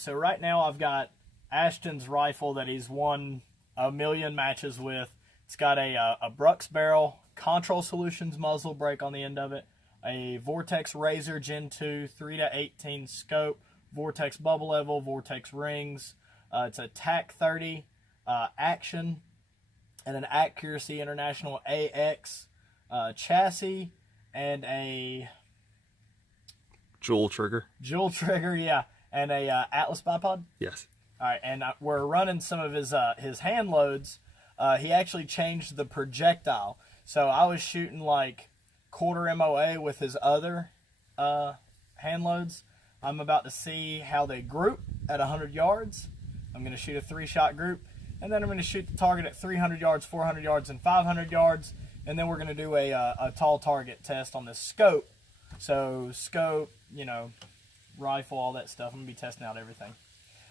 so right now I've got Ashton's rifle that he's won a million matches with. It's got a Brux barrel, Control Solutions muzzle brake on the end of it, a Vortex Razor Gen 2 3-18 scope, Vortex bubble level, Vortex rings. It's a TAC 30 action and an Accuracy International AX chassis and a Jewel trigger, yeah, and a Atlas bipod. Yes. All right, and we're running some of his hand loads. He actually changed the projectile, so I was shooting like quarter MOA with his other hand loads. I'm about to see how they group at 100 yards. I'm going to shoot a 3-shot group, and then I'm going to shoot the target at 300 yards, 400 yards, and 500 yards, and then we're going to do a tall target test on this scope. So scope, you know, rifle, all that stuff. I'm going to be testing out everything.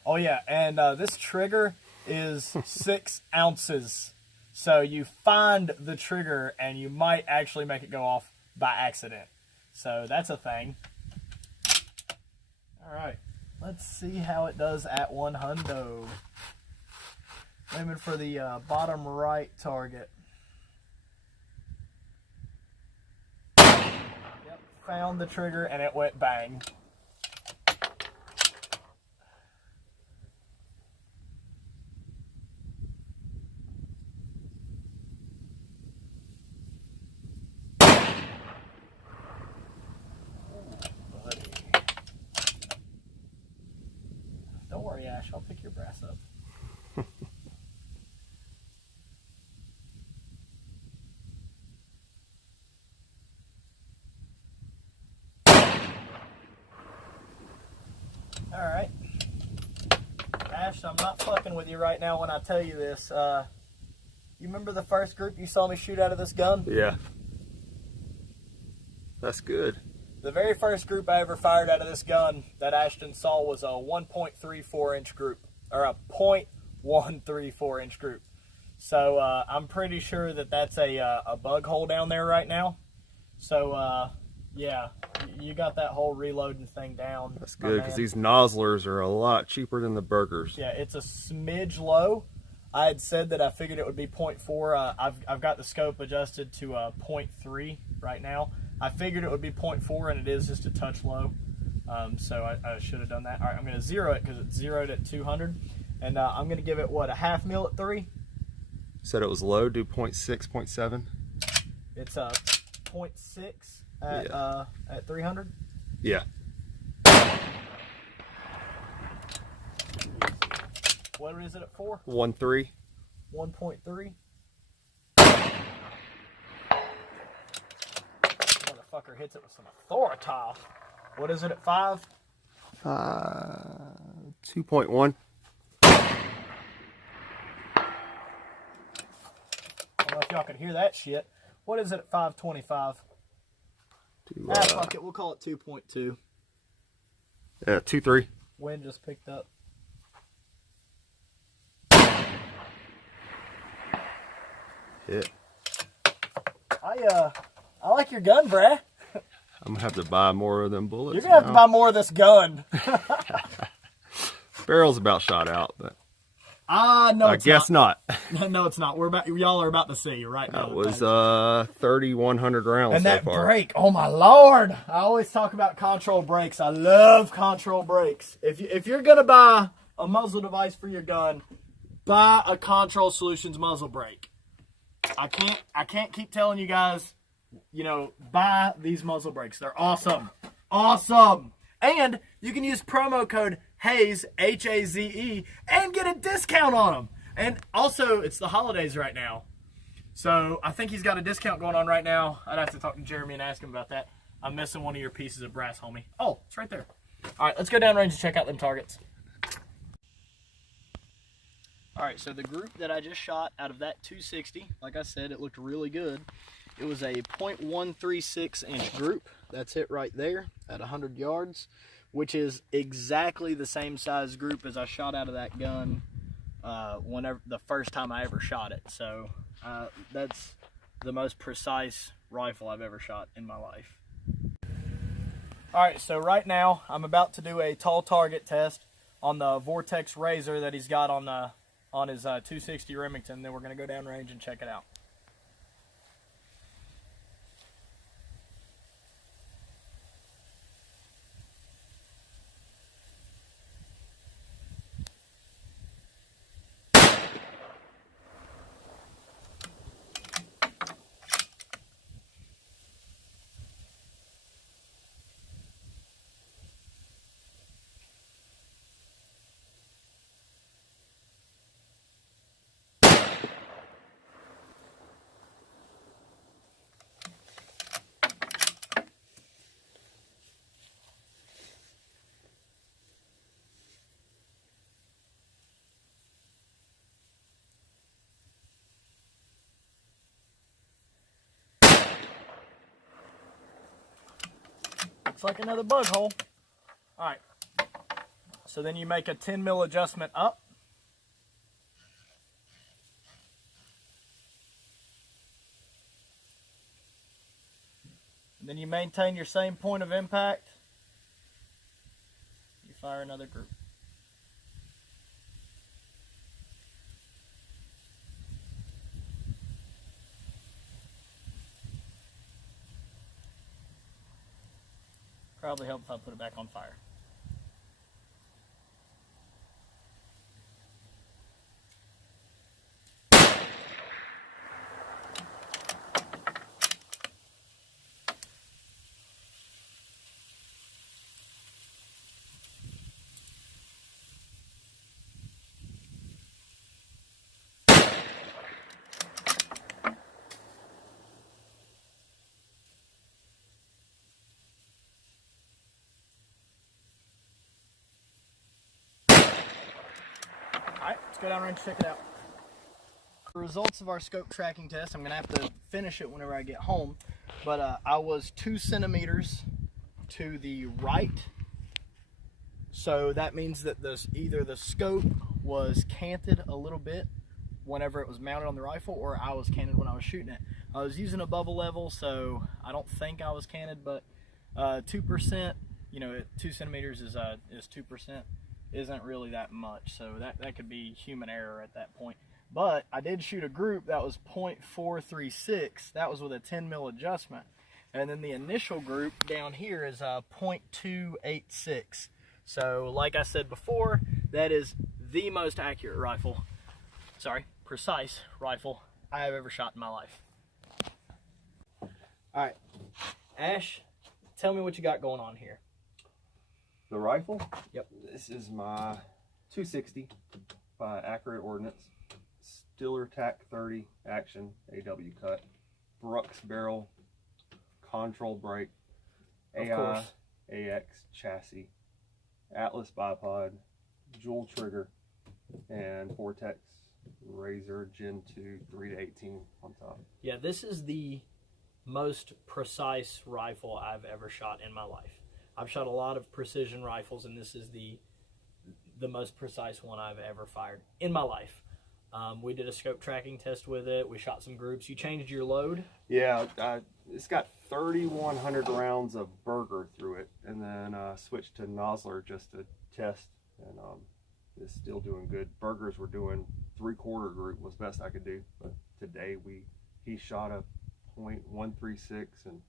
Oh, yeah, and this trigger is 6 ounces. So you find the trigger, and you might actually make it go off by accident. So that's a thing. All right, let's see how it does at 100. Aiming for the bottom right target. Yep, found the trigger, and it went bang. Don't worry, Ash. I'll pick your brass up. All right. Ash, I'm not fucking with you right now when I tell you this. You remember the first group you saw me shoot out of this gun? Yeah. That's good. The very first group I ever fired out of this gun that Ashton saw was a 1.34 inch group, or a 0.134 inch group. So I'm pretty sure that that's a bug hole down there right now. So yeah, you got that whole reloading thing down. That's good, because these nozzlers are a lot cheaper than the burgers. Yeah, it's a smidge low. I had said that I figured it would be 0.4. I've got the scope adjusted to 0.3 right now. I figured it would be 0.4, and it is just a touch low. So I should have done that. All right, I'm going to zero it because it's zeroed at 200. And I'm going to give it, what, a half mil at 3? Said it was low, do 0.6, 0.7? It's 0.6 at 300? Yeah. What is it at 4? 1.3. 1.3? Motherfucker hits it with some authority. What is it at 5? 2.1. I don't know if y'all can hear that shit. What is it at 525? Fuck it, we'll call it 2.2. Yeah, 2.3. Wind just picked up. Hit. I like your gun, bruh. I'm gonna have to buy more of them bullets. You're gonna have to buy more of this gun. Barrel's about shot out, but no, I guess not. No, it's not. Y'all are about to see right now. That was 3,100 rounds and so that far. brake, oh my lord! I always talk about control brakes. I love control brakes. If you're gonna buy a muzzle device for your gun, buy a Control Solutions muzzle brake. I can't keep telling you guys, you know, buy these muzzle brakes. They're awesome. Awesome. And you can use promo code HAZE, H-A-Z-E, and get a discount on them. And also, it's the holidays right now. So I think he's got a discount going on right now. I'd have to talk to Jeremy and ask him about that. I'm missing one of your pieces of brass, homie. Oh, it's right there. All right, let's go down range and check out them targets. All right, so the group that I just shot out of that 260, like I said, it looked really good. It was a 0.136 inch group. That's it right there at 100 yards, which is exactly the same size group as I shot out of that gun whenever the first time I ever shot it. So that's the most precise rifle I've ever shot in my life. All right, so right now I'm about to do a tall target test on the Vortex Razor that he's got on his 260 Remington. Then we're going to go downrange and check it out. Looks like another bug hole. All right. So then you make a 10 mil adjustment up. And then you maintain your same point of impact. You fire another group. Probably help if I put it back on fire. Alright, let's go down range and check it out. The results of our scope tracking test, I'm going to have to finish it whenever I get home, but I was 2 centimeters to the right, so that means that either the scope was canted a little bit whenever it was mounted on the rifle, or I was canted when I was shooting it. I was using a bubble level, so I don't think I was canted, but 2%, you know, 2 centimeters is 2%. Isn't really that much, so that could be human error at that point. But I did shoot a group that was .436. That was with a 10 mil adjustment, and then the initial group down here is .286. So like I said before, that is the most accurate rifle, precise rifle I have ever shot in my life. All right, Ash, tell me what you got going on here. The rifle? Yep. This is my 260 by Accurate Ordnance. Stiller TAC 30 action AW cut. Brooks barrel, control brake, AI AX chassis, Atlas bipod, dual trigger, and Vortex Razor Gen 2 3-18 on top. Yeah, this is the most precise rifle I've ever shot in my life. I've shot a lot of precision rifles, and this is the most precise one I've ever fired in my life. We did a scope tracking test with it. We shot some groups. You changed your load? Yeah, it's got 3,100 rounds of Burger through it, and then switched to Nosler just to test, and it's still doing good. Burgers were doing 3/4 group was best I could do, but today he shot a .136, and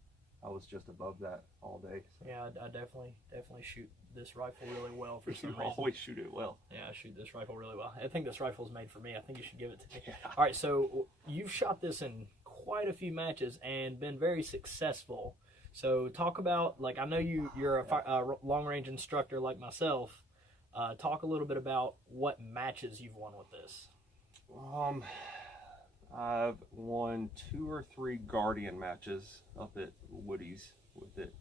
I was just above that all day. So. Yeah, I definitely shoot this rifle really well for some reason. You always shoot it well. Yeah, I shoot this rifle really well. I think this rifle's made for me. I think you should give it to me. Yeah. All right, so you've shot this in quite a few matches and been very successful. So talk about, like, I know you're a long-range instructor like myself. Talk a little bit about what matches you've won with this. I've won 2 or 3 Guardian matches up at Woody's with it.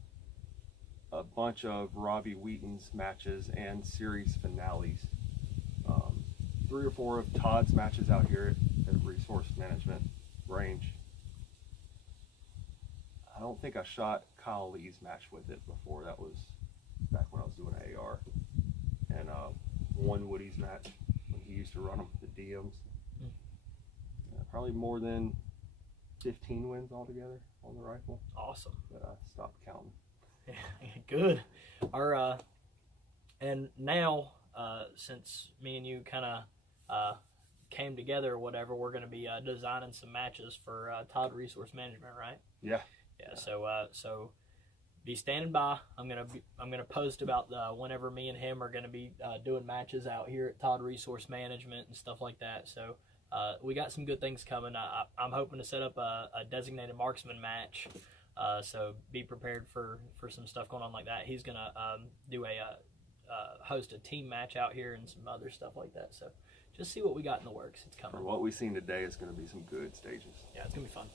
A bunch of Robbie Wheaton's matches and series finales. 3 or 4 of Todd's matches out here at Resource Management Range. I don't think I shot Kyle Lee's match with it before. That was back when I was doing AR. And one Woody's match when he used to run them, the DMs. Probably more than 15 wins altogether on the rifle. Awesome. But I stopped counting. Yeah, good. And now since me and you kind of came together or whatever, we're going to be designing some matches for Todd Resource Management, right? Yeah. Yeah. So be standing by. I'm gonna post about whenever me and him are gonna be doing matches out here at Todd Resource Management and stuff like that. So we got some good things coming. I'm hoping to set up a designated marksman match. So be prepared for some stuff going on like that. He's gonna do host a team match out here and some other stuff like that. So just see what we got in the works. It's coming. For what we've seen today, it's going to be some good stages. Yeah, it's gonna be fun.